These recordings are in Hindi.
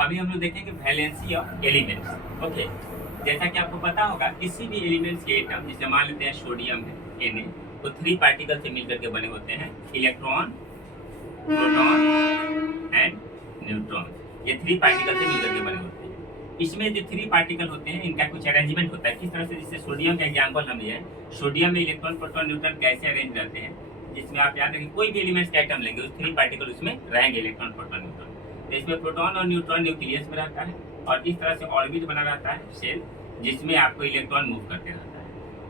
अभी हम लोग देखेंगे वैलेंसी ऑफ एलिमेंट्स। ओके, जैसा कि आपको पता होगा किसी भी एलिमेंट्स के एटम, जैसे मान लेते हैं सोडियम है Na, तो 3 पार्टिकल से मिलकर के बने होते हैं, इलेक्ट्रॉन, प्रोटॉन एंड न्यूट्रॉन। ये 3 पार्टिकल से मिलकर के बने होते हैं। इसमें जो 3 पार्टिकल होते हैं इनका कुछ अरेंजमेंट होता है, किस तरह से, जैसे सोडियम का एग्जाम्पल हम लिए, सोडियम में इलेक्ट्रॉन, प्रोटॉन, न्यूट्रॉन कैसे अरेंज रहते हैं, जिसमें आप याद रखें कोई भी एलिमेंट्स का आइटम लेंगे उस 3 पार्टिकल उसमें रहेंगे, इलेक्ट्रॉन, प्रोटॉन, न्यूट्रॉन। तो इसमें प्रोटॉन और न्यूट्रॉन न्यूक्लियस में रहता है और इस तरह से ऑर्बिट बना रहता है सेल, जिसमें आपको इलेक्ट्रॉन मूव करते रहता है।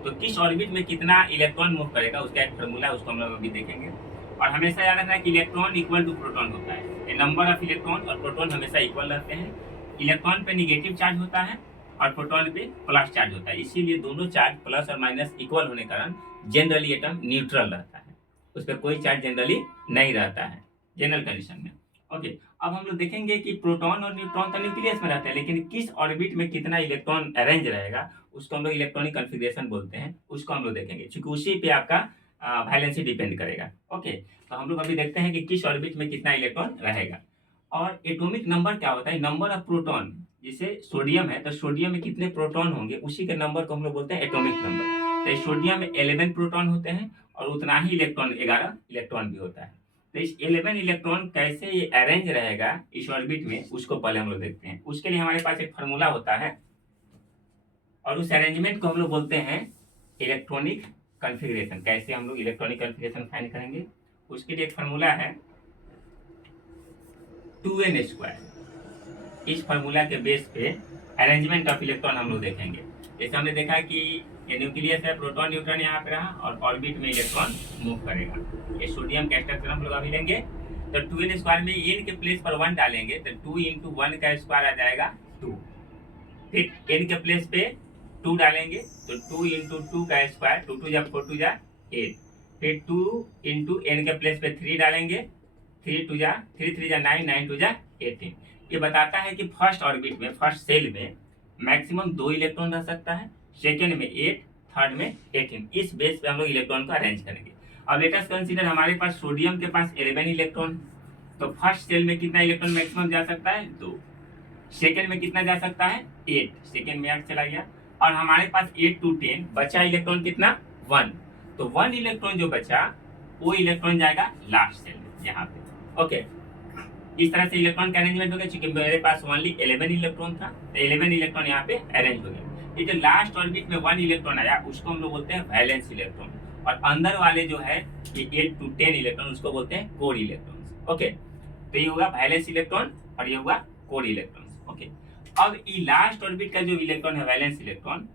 तो किस ऑर्बिट में कितना इलेक्ट्रॉन मूव करेगा उसका एक फार्मूला है, उसको हम लोग अभी देखेंगे। और हमेशा याद रखना है कि इलेक्ट्रॉन इक्वल टू प्रोटॉन होता है, नंबर ऑफ इलेक्ट्रॉन और प्रोटॉन हमेशा इक्वल रहते हैं। इलेक्ट्रॉन पे निगेटिव चार्ज होता है और प्रोटॉन पे प्लस चार्ज होता है, इसीलिए दोनों चार्ज प्लस और माइनस इक्वल होने के कारण जनरली एटम न्यूट्रल रहता है, उस पर कोई चार्ज जनरली नहीं रहता है जनरल कंडीशन में। ओके, अब हम लोग देखेंगे कि प्रोटॉन और न्यूट्रॉन तो न्यूक्लियस में रहते हैं, लेकिन किस ऑर्बिट में कितना इलेक्ट्रॉन अरेंज रहेगा उसको हम लोग इलेक्ट्रॉनिक कॉन्फ़िगरेशन बोलते हैं, उसको हम लोग देखेंगे, क्योंकि उसी पे आपका वैलेंसी डिपेंड करेगा। ओके, तो हम लोग अभी देखते हैं कि किस ऑर्बिट में कितना इलेक्ट्रॉन रहेगा। और एटॉमिक नंबर क्या होता है, नंबर ऑफ प्रोटॉन, जैसे सोडियम है तो सोडियम में कितने प्रोटॉन होंगे उसी के नंबर को हम लोग बोलते हैं एटॉमिक नंबर। तो सोडियम में 11 प्रोटॉन होते हैं और उतना ही इलेक्ट्रॉन, 11 इलेक्ट्रॉन भी होता है। तो इस 11 इलेक्ट्रॉन कैसे ये अरेंज रहेगा इस ऑर्बिट में, उसको पहले हम लोग देखते हैं। उसके लिए हमारे पास एक फार्मूला होता है और उस अरेंजमेंट को हम लोग बोलते हैं इलेक्ट्रॉनिक कॉन्फ़िगरेशन। कैसे हम लोग इलेक्ट्रॉनिक कॉन्फ़िगरेशन फाइंड करेंगे, उसके लिए एक फार्मूला है 2n²। इस फार्मूला के बेस पे अरेंजमेंट ऑफ इलेक्ट्रॉन हम लोग देखेंगे। जैसे हमने देखा कि ये न्यूक्लियस है, प्रोटॉन न्यूट्रॉन यहाँ पे रहा और ऑर्बिट में इलेक्ट्रॉन मूव करेगा। ये सोडियम का स्ट्रक्चर हम लोग अभी लेंगे, तो 2n² में n के प्लेस पर 1 डालेंगे तो 2 × 1 का स्क्वायर आ जाएगा 2। फिर n के प्लेस पे 2 डालेंगे तो 2 × 2 का स्क्वायर, 2 2 जा 4 2 जा 8। फिर 2 × n के प्लेस पे 3 डालेंगे, 3 2 जा 3 3 जा 9, 9 2 जा 18। ये बताता है कि फर्स्ट ऑर्बिट में, फर्स्ट सेल में मैक्सिमम 2 इलेक्ट्रॉन रह सकता है, सेकेंड में 8, थर्ड में 18। इस बेस पे हम लोग इलेक्ट्रॉन को अरेंज करेंगे। अब लेट अस कंसीडर हमारे पास सोडियम के पास 11 इलेक्ट्रॉन, तो फर्स्ट सेल में कितना इलेक्ट्रॉन मैक्सिमम जा सकता है, 2। सेकेंड में कितना जा सकता है, 8, सेकेंड में 8 चला गया। और हमारे पास 8 to 10 बचा इलेक्ट्रॉन कितना, 1। तो 1 इलेक्ट्रॉन जो बचा वो इलेक्ट्रॉन जाएगा लास्ट सेल में यहाँ पे। ओके, इस तरह से इलेक्ट्रॉन का अरेंजमेंट हो गया। चूंकि मेरे पास ओनली 11 इलेक्ट्रॉन था तो 11 इलेक्ट्रॉन यहाँ पे अरेंज हो गया। ये जो लास्ट ऑर्बिट में 1 इलेक्ट्रॉन आया उसको हम लोग बोलते हैं वैलेंस इलेक्ट्रॉन, और अंदर वाले जो है ये 8 to 10 इलेक्ट्रॉन उसको बोलते हैं कोर इलेक्ट्रॉन। ओके, तो ये होगा वैलेंस इलेक्ट्रॉन और ये होगा कोर इलेक्ट्रॉन। ओके, अब ये लास्ट ऑर्बिट का जो इलेक्ट्रॉन है वैलेंस इलेक्ट्रॉन,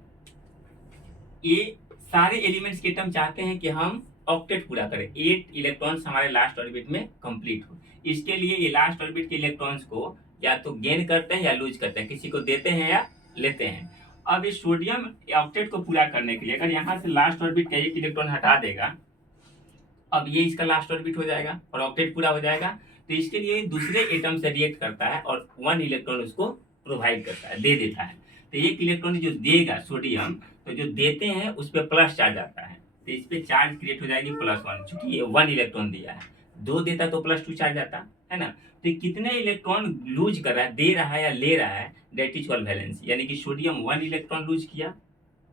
ये सारे एलिमेंट्स के एटम चाहते हैं कि हम ऑक्टेट पूरा करें, 8 इलेक्ट्रॉन्स हमारे लास्ट ऑर्बिट में कंप्लीट हो। इसके लिए ये लास्ट ऑर्बिट के इलेक्ट्रॉन्स को या तो गेन करते हैं या लूज करते हैं, किसी को देते हैं या लेते हैं। अब इस सोडियम ऑक्टेट को पूरा करने के लिए अगर यहाँ से लास्ट ऑर्बिट का 1 इलेक्ट्रॉन हटा देगा, अब ये इसका लास्ट ऑर्बिट हो जाएगा और ऑक्टेट पूरा हो जाएगा। तो इसके लिए दूसरे एटम से रिएक्ट करता है और 1 इलेक्ट्रॉन उसको प्रोवाइड करता है, दे देता है। तो 1 इलेक्ट्रॉन जो देगा सोडियम, तो जो देते हैं उस पर प्लस चार्ज आता है, तो इस पे चार्ज क्रिएट हो जाएगी +1, चूंकि ये 1 इलेक्ट्रॉन दिया है। 2 देता तो +2 चार्ज आता है ना। तो कितने इलेक्ट्रॉन लूज कर रहा है, दे रहा है या ले रहा है, दैट इज कॉल्ड वैलेंस। यानी कि सोडियम 1 इलेक्ट्रॉन लूज किया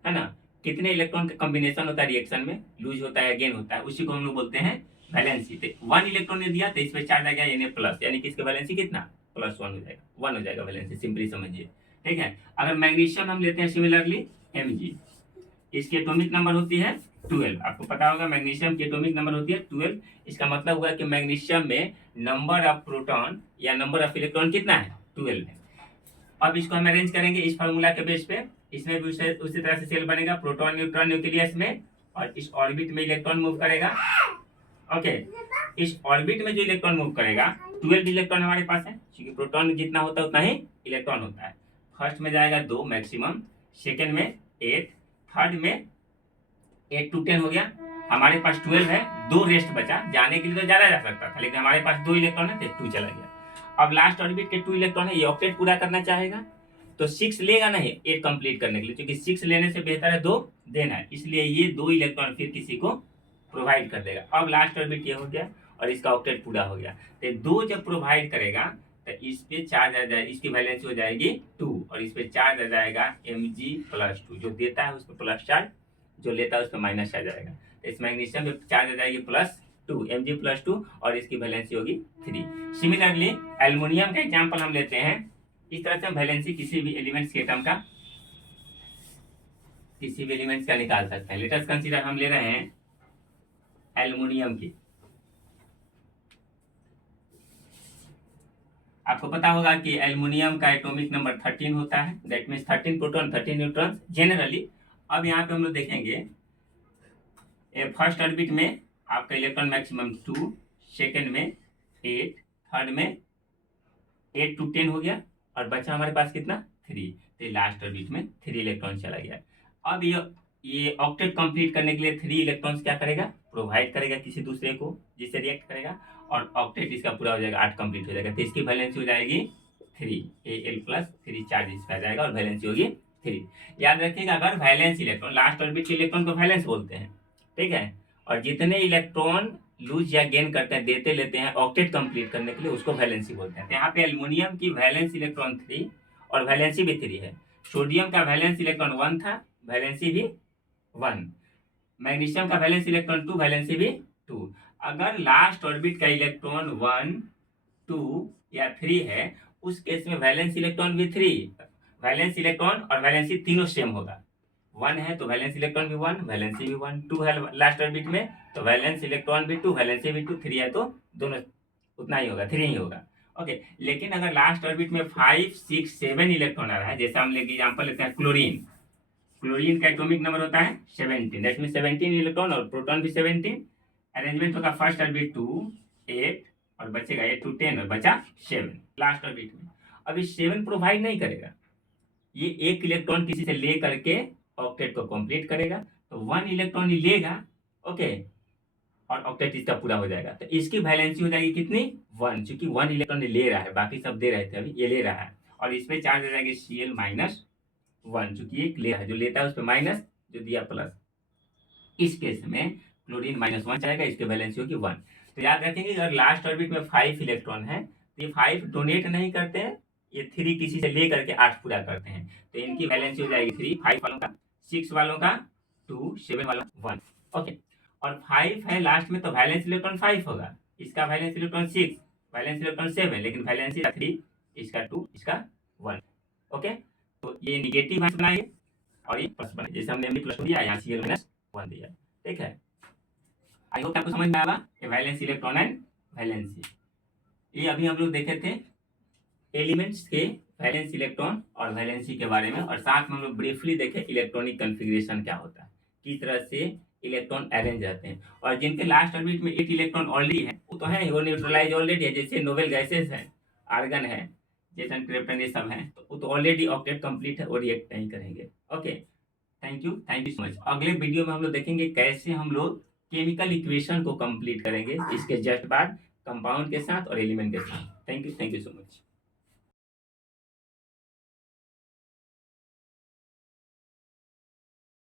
है ना। कितने इलेक्ट्रॉन का कॉम्बिनेशन होता है रिएक्शन में, लूज होता है गेन होता है, उसी को हम लोग बोलते हैं वैलेंसी। तो 1 इलेक्ट्रॉन ने दिया तो इस पे चार्ज आ गया Na प्लस, यानी कि इसका वैलेंसी कितना, +1 हो जाएगा, 1 हो जाएगा वैलेंसी, सिंपली समझिए। ठीक है, अगर मैग्नीशियम हम लेते हैं सिमिलरली Mg, इसकी एटॉमिक नंबर होती है 12। आपको पता होगा मैग्नीशियम की एटॉमिक नंबर होती है 12। इसका मतलब हुआ कि मैग्नीशियम में नंबर ऑफ प्रोटॉन या नंबर ऑफ इलेक्ट्रॉन कितना है, 12 है। अब इसको हम अरेंज करेंगे इस फार्मूला के बेस पे। इसमें भी उसी तरह से सेल बनेगा, प्रोटॉन न्यूट्रॉन न्यूक्लियस में, और इस ऑर्बिट में इलेक्ट्रॉन मूव करेगा। ओके, इस ऑर्बिट में जो इलेक्ट्रॉन मूव करेगा 12 इलेक्ट्रॉन हमारे पास है, क्योंकि प्रोटॉन जितना होता है उतना ही इलेक्ट्रॉन होता है। फर्स्ट में जाएगा 2 मैक्सिमम, सेकेंड में 8, थर्ड में 8 to 10 हो गया। हमारे पास 12 है, 2 रेस्ट बचा, जाने के लिए तो ज्यादा जा सकता था लेकिन हमारे पास 2 इलेक्ट्रॉन है तो 2 चला गया। अब लास्ट ऑर्बिट के 2 इलेक्ट्रॉन है, ये ऑक्टेट पूरा करना चाहेगा तो 6 लेगा नहीं 8 कंप्लीट करने के लिए, क्योंकि 6 लेने से बेहतर है 2 देना है, इसलिए ये 2 इलेक्ट्रॉन फिर किसी को प्रोवाइड कर देगा। अब लास्ट ऑर्बिट ये हो गया और इसका ऑक्टेट पूरा हो गया। तो 2 जब प्रोवाइड करेगा तो इस पे चार्ज आ जाए, इसकी वैलेंसी हो जाएगी 2 और इस पे चार्ज आ जाएगा Mg+2, जो देता है उस पर प्लस चार्ज, जो लेता है उस पर माइनस चार्ज आएगा। तो इस मैग्नीशियम पे चार्ज आ जाएगी +2 Mg+2 और इसकी वैलेंसी होगी 3। सिमिलरली एल्युमिनियम का एग्जाम्पल हम लेते हैं। इस तरह से हम वैलेंसी किसी भी एलिमेंट्स के एटम का, किसी भी एलिमेंट्स का निकाल सकते हैं। लेट अस कंसीडर, हम ले रहे हैं एल्युमिनियम की। आपको पता होगा कि एल्युमिनियम का एटॉमिक नंबर 13 होता है, that means 13 proton 13 neutron generally. अब यहाँ पे हम लोग देखेंगे फर्स्ट ऑर्बिट में आपका इलेक्ट्रॉन मैक्सिमम 2, सेकेंड में 8, थर्ड में 8 to 10 हो गया और बचा हमारे पास कितना 3। तो लास्ट ऑर्बिट में 3 इलेक्ट्रॉन चला गया। अब ये ऑक्टेट कंप्लीट करने के लिए 3 इलेक्ट्रॉन्स क्या करेगा, प्रोवाइड करेगा किसी दूसरे को, जिससे रिएक्ट करेगा और ऑक्टेट इसका पूरा हो जाएगा, 8 कंप्लीट हो जाएगा। तो इसकी वैलेंसी हो जाएगी 3, Al+3 चार्ज इसका आ जाएगा और वैलेंसी होगी 3। याद रखिएगा, अगर वैलेंस इलेक्ट्रॉन, लास्ट ऑर्बिट के इलेक्ट्रॉन को वैलेंस बोलते हैं, ठीक है, और जितने इलेक्ट्रॉन लूज या गेन करते हैं, देते लेते हैं ऑक्टेट कंप्लीट करने के लिए, उसको वैलेंसी बोलते हैं। तो यहाँ पे एल्युमिनियम की वैलेंस इलेक्ट्रॉन 3 और वैलेंसी भी 3 है। सोडियम का वैलेंस इलेक्ट्रॉन 1 था, वैलेंसी भी 1। मैग्नीशियम का वैलेंस इलेक्ट्रॉन 2, वैलेंसी भी 2। अगर लास्ट ऑर्बिट का इलेक्ट्रॉन 1, 2 या 3 है, उस केस में वैलेंस इलेक्ट्रॉन भी 3, वैलेंस इलेक्ट्रॉन और वैलेंसी तीनों सेम होगा। 1 है तो वैलेंस इलेक्ट्रॉन भी 1, वैलेंसी भी 1, 2 है लास्ट ऑर्बिट में तो वैलेंस इलेक्ट्रॉन भी 2, वैलेंसी भी 2, 3 है तो दोनों उतना ही होगा, 3 ही होगा। ओके, लेकिन अगर लास्ट ऑर्बिट में 5, 6, 7 इलेक्ट्रॉन आ रहा है, जैसे हम एग्जाम्पल लेते हैं क्लोरीन, क्लोरीन का एटॉमिक नंबर होता है 17, दैट मीन 17 इलेक्ट्रॉन और प्रोटॉन भी 17। अरेंजमेंट होगा फर्स्ट ऑर्बिट 2, 8 और बचेगा 8 to 10 और बचा 7 लास्ट ऑर्बिट में। अब ये 7 प्रोवाइड नहीं करेगा, ये एक इलेक्ट्रॉन किसी से ले करके ऑक्टेट को कंप्लीट करेगा, तो 1 इलेक्ट्रॉन ही लेगा, ओके, और ऑक्टेट इसका पूरा हो जाएगा। तो इसकी वैलेंसी हो जाएगी कितनी 1, क्योंकि 1 इलेक्ट्रॉन ले रहा है, बाकी सब दे रहे थे, अभी ये ले रहा है और इस पे चार्ज हो जाएगी Cl-1, चूंकि एक ले रहा है, जो लेता है उस पर माइनस, जो दिया प्लस। इस केस में क्लोरीन -1 जाएगा, इसकी वैलेंसी होगी 1। तो याद रखेंगे, अगर लास्ट ऑर्बिट में 5 इलेक्ट्रॉन है तो ये 5 डोनेट नहीं करते हैं, ये 3 किसी से ले करके 8 पूरा करते हैं। तो इनकी वैलेंसी हो जाएगी 3, 5 वालों का, 6 वालों का 2, 7 वालों 1, ओके। और 5 है लास्ट में तो वैलेंस इलेक्ट्रॉन 5 होगा, इसका वैलेंस इलेक्ट्रॉन 6, वैलेंस इलेक्ट्रॉन 7, लेकिन वैलेंसी 3, इसका 2, इसका 1, ओके। तो ये निगेटिव आंसर बनाइए और ये प्लस बनाइए, जैसे हमने +2 दिया, यहाँ Cl-1 दिया, ठीक है। आई होप आपको समझ में आएगा कि वैलेंस इलेक्ट्रॉन एंड वैलेंसी, ये अभी हम लोग देखे थे एलिमेंट्स के वैलेंस इलेक्ट्रॉन और वैलेंसी के बारे में, और साथ में हम लोग ब्रीफली देखे इलेक्ट्रॉनिक कन्फिग्रेशन क्या होता है, किस तरह से इलेक्ट्रॉन अरेंज रहते हैं। और जिनके लास्ट ऑर्बिट में 8 इलेक्ट्रॉन ऑलरेडी है, वो तो है, वो न्यूट्रलाइज ऑलरेडी है, जैसे नोबेल गैसेस है, आर्गन है, जेसन क्रिप्टन, ये सब है, तो वो तो ऑलरेडी ऑक्टेट कंप्लीट है, वो रिएक्ट नहीं करेंगे। Okay, thank you so much. अगले वीडियो में हम लोग देखेंगे कैसे हम लोग केमिकल इक्वेशन को कंप्लीट करेंगे, इसके जस्ट बाद कंपाउंड के साथ और एलिमेंट के साथ। Thank you so much.